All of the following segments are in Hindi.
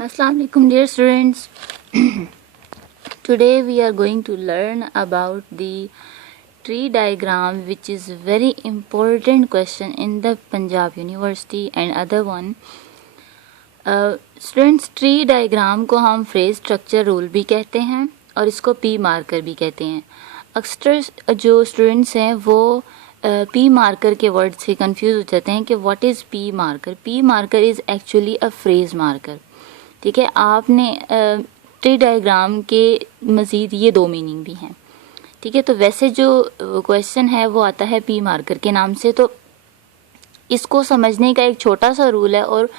Assalamu alaikum dear students. Today we are going to learn about the tree diagram, which is very important question in the Punjab University and other one. Students, tree diagram को हम phrase structure rule भी कहते हैं और इसको P marker भी कहते हैं. अक्सर जो students हैं वो P marker के word से confuse हो जाते हैं कि what is P marker. P marker is actually a phrase marker. ठीक है, आपने ट्री डायग्राम के मज़ीद ये दो मीनिंग भी हैं. ठीक है, तो वैसे जो क्वेश्चन है वो आता है पी मार्कर के नाम से. तो इसको समझने का एक छोटा सा रूल है और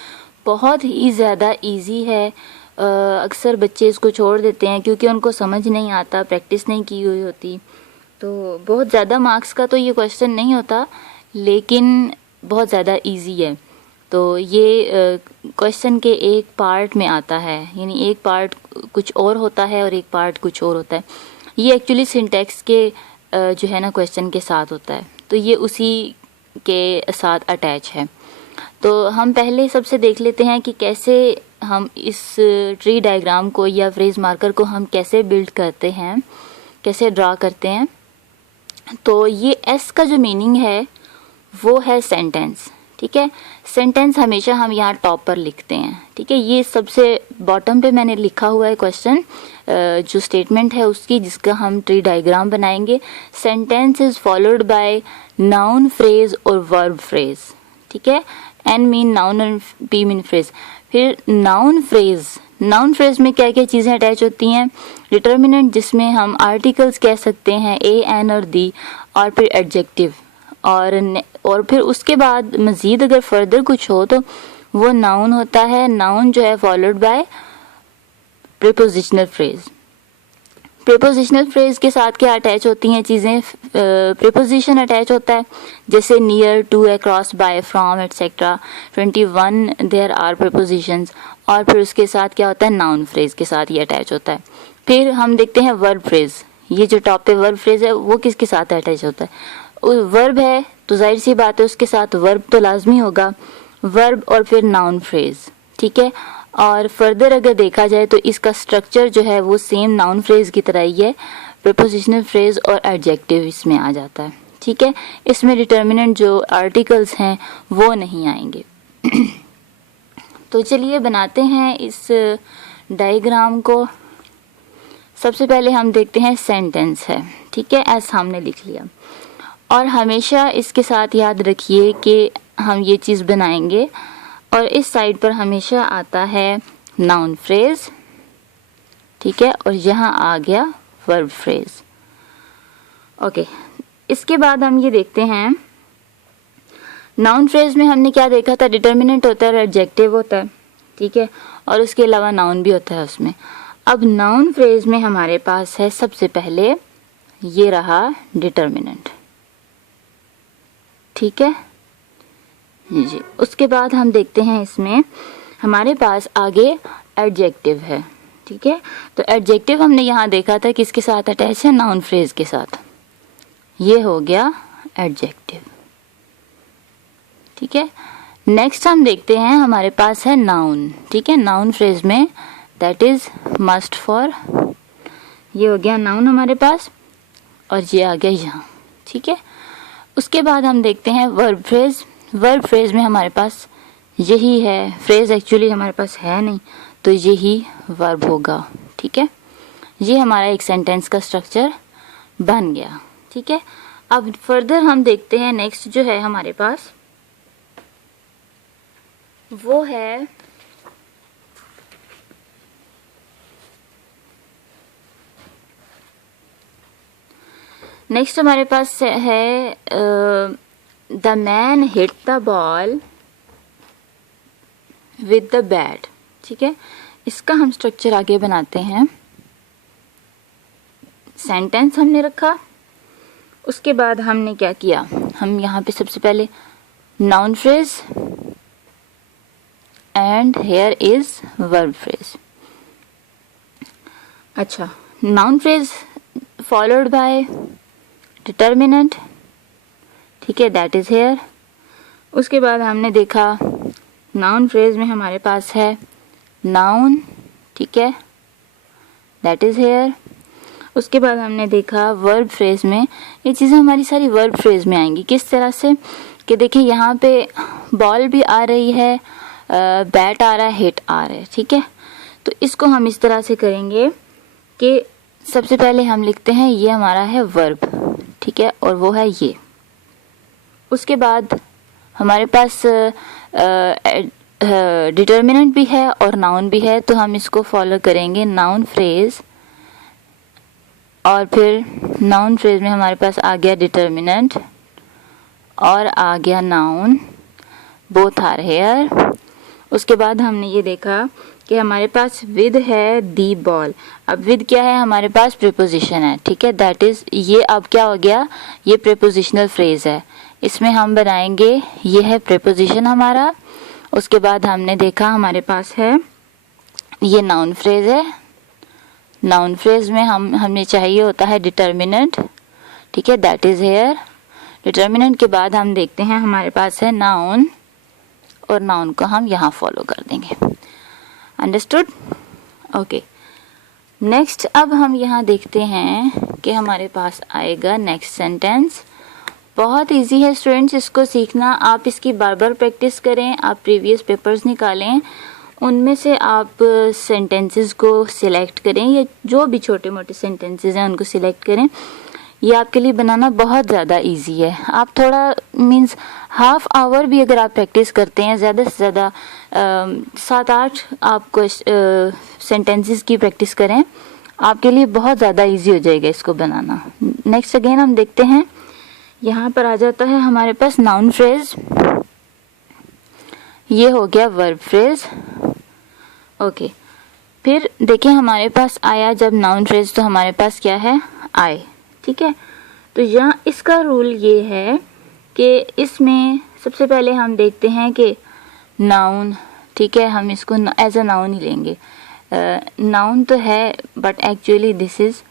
बहुत ही ज़्यादा इजी है. अक्सर बच्चे इसको छोड़ देते हैं क्योंकि उनको समझ नहीं आता, प्रैक्टिस नहीं की हुई होती. तो बहुत ज़्यादा मार्क्स का तो ये क्वेश्चन नहीं होता, लेकिन बहुत ज़्यादा इजी है. तो ये क्वेश्चन के एक पार्ट में आता है, यानी एक पार्ट कुछ और होता है और एक पार्ट कुछ और होता है. ये एक्चुअली सिंटैक्स के जो है ना क्वेश्चन के साथ होता है, तो ये उसी के साथ अटैच है. तो हम पहले सबसे देख लेते हैं कि कैसे हम इस ट्री डायग्राम को या फ्रेज मार्कर को हम कैसे बिल्ड करते हैं, कैसे ड्रा करते हैं. तो ये एस का जो मीनिंग है वो है सेंटेंस. ठीक है, सेंटेंस हमेशा हम यहाँ टॉप पर लिखते हैं. ठीक है, ये सबसे बॉटम पे मैंने लिखा हुआ है क्वेश्चन जो स्टेटमेंट है उसकी, जिसका हम ट्री डायग्राम बनाएंगे. Sentence is followed by noun phrase और वर्ब फ्रेज. ठीक है, एन मीन नाउन और पी मीन फ्रेज. फिर नाउन फ्रेज में क्या क्या चीज़ें अटैच होती हैं. डिटर्मिनेंट, जिसमें हम आर्टिकल्स कह सकते हैं ए, एन और दी, और फिर एडजेक्टिव, और फिर उसके बाद मज़ीद अगर फर्दर कुछ हो तो वो नाउन होता है. नाउन जो है followed by prepositional phrase. Prepositional phrase के साथ क्या अटैच होती हैं चीज़ें. प्रीपोजिशन अटैच होता है, जैसे near, to, across, by, from, etcetera. 21 there are prepositions. और फिर उसके साथ क्या होता है, नाउन फ्रेज के साथ ये अटैच होता है. फिर हम देखते हैं वर्ब फ्रेज. ये जो टॉप पे वर्ब फ्रेज है वो किसके साथ अटैच होता है. वर्ब है तो जाहिर सी बात है उसके साथ वर्ब तो लाजमी होगा. वर्ब और फिर नाउन फ्रेज. ठीक है, और फर्दर अगर देखा जाए तो इसका स्ट्रक्चर जो है वो सेम नाउन फ्रेज की तरह ही है. प्रीपोजिशनल फ्रेज और एडजेक्टिव इसमें आ जाता है. ठीक है, इसमें डिटर्मिनेंट जो आर्टिकल्स हैं वो नहीं आएंगे. तो चलिए बनाते हैं इस डायग्राम को. सबसे पहले हम देखते हैं सेंटेंस है. ठीक है, ऐसा हमने लिख लिया. और हमेशा इसके साथ याद रखिए कि हम ये चीज़ बनाएंगे और इस साइड पर हमेशा आता है नाउन फ्रेज. ठीक है, और यहाँ आ गया वर्ब फ्रेज. ओके, इसके बाद हम ये देखते हैं नाउन फ्रेज में हमने क्या देखा था. डिटर्मिनेंट होता है और एडजेक्टिव होता है. ठीक है, और उसके अलावा नाउन भी होता है उसमें. अब नाउन फ्रेज में हमारे पास है सबसे पहले ये रहा डिटर्मिनेंट. ठीक है जी. उसके बाद हम देखते हैं इसमें हमारे पास आगे एडजेक्टिव है. ठीक है, तो एडजेक्टिव हमने यहाँ देखा था किसके साथ अटैच है, नाउन फ्रेज के साथ. ये हो गया एडजेक्टिव. ठीक है, नेक्स्ट हम देखते हैं हमारे पास है नाउन. ठीक है, नाउन फ्रेज में दैट इज मस्ट फॉर. ये हो गया नाउन हमारे पास और ये आ गया यहाँ. ठीक है, उसके बाद हम देखते हैं वर्ब फ्रेज. वर्ब फ्रेज में हमारे पास यही है. फ्रेज एक्चुअली हमारे पास है नहीं, तो यही वर्ब होगा. ठीक है, ये हमारा एक सेंटेंस का स्ट्रक्चर बन गया. ठीक है, अब फर्दर हम देखते हैं नेक्स्ट जो है हमारे पास वो है नेक्स्ट हमारे पास है the man hit the ball with the bat. ठीक है, इसका हम स्ट्रक्चर आगे बनाते हैं. सेंटेंस हमने रखा. उसके बाद हमने क्या किया, हम यहाँ पे सबसे पहले noun phrase and here is verb phrase. अच्छा, noun phrase followed by determinant. ठीक है, दैट इज हेयर. उसके बाद हमने देखा नाउन फ्रेज में हमारे पास है नाउन, ठीक है, दैट इज़ हेयर। उसके बाद हमने देखा वर्ब फ्रेज में, ये चीज़ें हमारी सारी वर्ब फ्रेज में आएंगी। किस तरह से कि देखिए यहाँ पे बॉल भी आ रही है, बैट आ रहा है, हिट आ रहा है, ठीक है। तो इसको हम इस तरह से करेंगे कि सबसे पहले हम लिखते हैं ये हमारा है वर्ब, ठीक है, और वो है ये। उसके बाद हमारे पास डिटर्मिनेंट भी है और नाउन भी है, तो हम इसको फॉलो करेंगे नाउन फ्रेज, और फिर नाउन फ्रेज में हमारे पास आ गया डिटर्मिनेंट और आ गया नाउन, बोथ आर हेयर। उसके बाद हमने ये देखा कि हमारे पास विद है दी बॉल। अब विद क्या है, हमारे पास प्रीपोजिशन है, ठीक है, दैट इज ये अब क्या हो गया, ये प्रीपोजिशनल फ्रेज है, इसमें हम बनाएंगे, ये है प्रीपोजिशन हमारा। उसके बाद हमने देखा हमारे पास है ये नाउन फ्रेज है, नाउन फ्रेज में हमें चाहिए होता है डिटर्मिनेंट, ठीक है, दैट इज हेयर। डिटर्मिनेंट के बाद हम देखते हैं हमारे पास है नाउन, और नाउन को हम यहाँ फॉलो कर देंगे। अंडरस्टूड? ओके, नेक्स्ट अब हम यहाँ देखते हैं कि हमारे पास आएगा नेक्स्ट सेंटेंस। बहुत इजी है स्टूडेंट्स इसको सीखना, आप इसकी बार बार प्रैक्टिस करें, आप प्रीवियस पेपर्स निकालें, उनमें से आप सेंटेंसेस को सिलेक्ट करें, या जो भी छोटे मोटे सेंटेंसेस हैं उनको सिलेक्ट करें। ये आपके लिए बनाना बहुत ज़्यादा इजी है। आप थोड़ा मीन्स हाफ आवर भी अगर आप प्रैक्टिस करते हैं, ज़्यादा से ज़्यादा 7-8 आपको सेंटेंसेस की प्रैक्टिस करें, आपके लिए बहुत ज़्यादा इजी हो जाएगा इसको बनाना। नेक्स्ट अगेन हम देखते हैं, यहाँ पर आ जाता है हमारे पास नाउन फ्रेज, ये हो गया वर्ब फ्रेज। ओके, फिर देखिए हमारे पास आया जब नाउन फ्रेज, तो हमारे पास क्या है, आए, ठीक है। तो यहाँ इसका रूल ये है कि इसमें सबसे पहले हम देखते हैं कि नाउन, ठीक है, हम इसको एज अ नाउन ही लेंगे। नाउन तो है but actually this is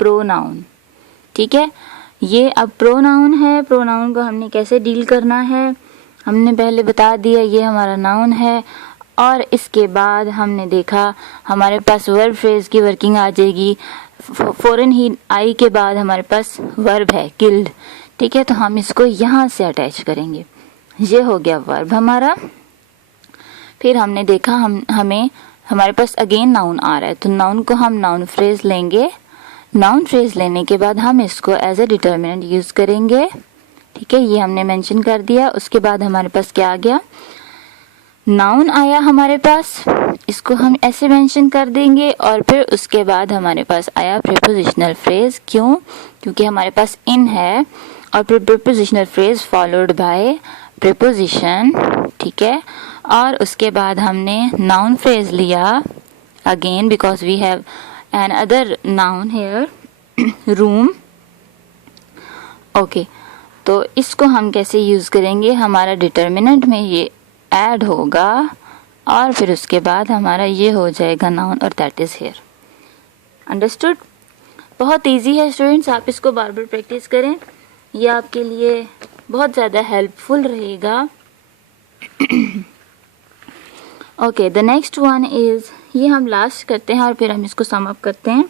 pronoun, ठीक है। ये अब प्रोनाउन है, प्रोनाउन को हमने कैसे डील करना है हमने पहले बता दिया, ये हमारा नाउन है। और इसके बाद हमने देखा हमारे पास वर्ब फ्रेज की वर्किंग आ जाएगी। फौरन ही आई के बाद हमारे पास वर्ब है किल्ड, ठीक है, तो हम इसको यहाँ से अटैच करेंगे, ये हो गया वर्ब हमारा। फिर हमने देखा हमें हमारे पास अगेन नाउन आ रहा है, तो नाउन को हम नाउन फ्रेज लेंगे, नाउन फ्रेज लेने के बाद हम इसको एज ए डिटर्मिनेंट यूज करेंगे, ठीक है, ये हमने मेंशन कर दिया। उसके बाद हमारे पास क्या आ गया, नाउन आया हमारे पास, इसको हम ऐसे मेंशन कर देंगे। और फिर उसके बाद हमारे पास आया प्रीपोजिशनल फ्रेज, क्यों, क्योंकि हमारे पास इन है, और फिर prepositional phrase followed by preposition, ठीक है। और उसके बाद हमने नाउन फ्रेज लिया again because we have another noun here, room. Okay, तो इसको हम कैसे यूज करेंगे, हमारा डिटर्मिनेंट में ये ऐड होगा, और फिर उसके बाद हमारा ये हो जाएगा नाउन, और दैट इज हेयर। अंडरस्टूड? बहुत इजी है स्टूडेंट्स, आप इसको बार बार प्रैक्टिस करें, ये आपके लिए बहुत ज़्यादा हेल्पफुल रहेगा। Okay, the next one is, ये हम लास्ट करते हैं और फिर हम इसको सम अप करते हैं।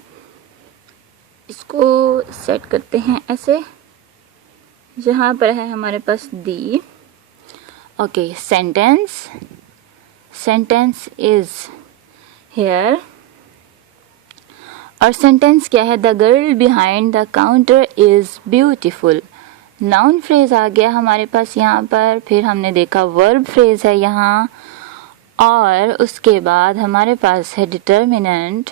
इसको सेट करते हैं ऐसे, जहाँ पर है हमारे पास दी। ओके, सेंटेंस इज हेयर, और सेंटेंस क्या है, the girl behind the counter is beautiful. Noun phrase आ गया हमारे पास यहाँ पर, फिर हमने देखा वर्ब फ्रेज है यहाँ, और उसके बाद हमारे पास है डिटर्मिनेंट,